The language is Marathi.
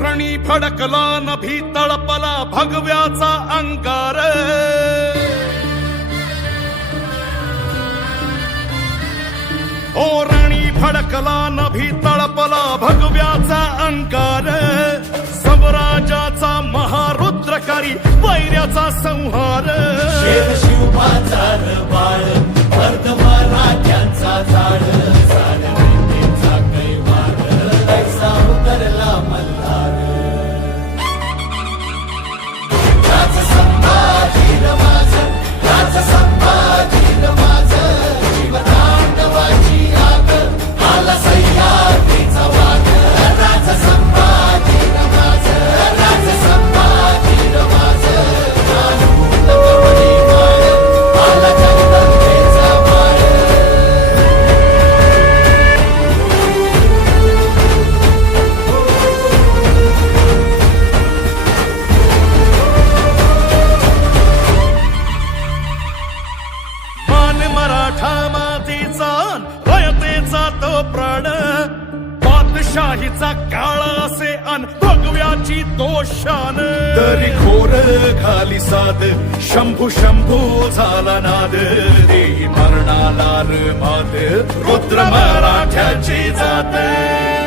रणी फडकला नभी तळपला भगव्याचा अंगार ओ रणी फडकला नभी तळपला भगव्याचा अंगार स्वराजाचा महारुद्रकारी वैर्याचा संहार शिवबाचा बाळ वर्ध मराठ्यांचा झाड झाड वैद्येचा कैवार ऐसा उतरला मल्हार राज संभाजी माझ राज संभाजी माझ जीवतांडवाची आग आला सह्याद्रीचा वाघ राज संभाजी माझ राज संभाजी माझ आला जगदंबेचा बाळ मान मराठा मातीचा रयतेचा तो प्राण बादशाहीचा काळा असे अन भगव्याची तो शान तरी खोर खाली साद शंभू शंभू झाला नाद देही मरणाला मात रुद्र मराठ्याची जात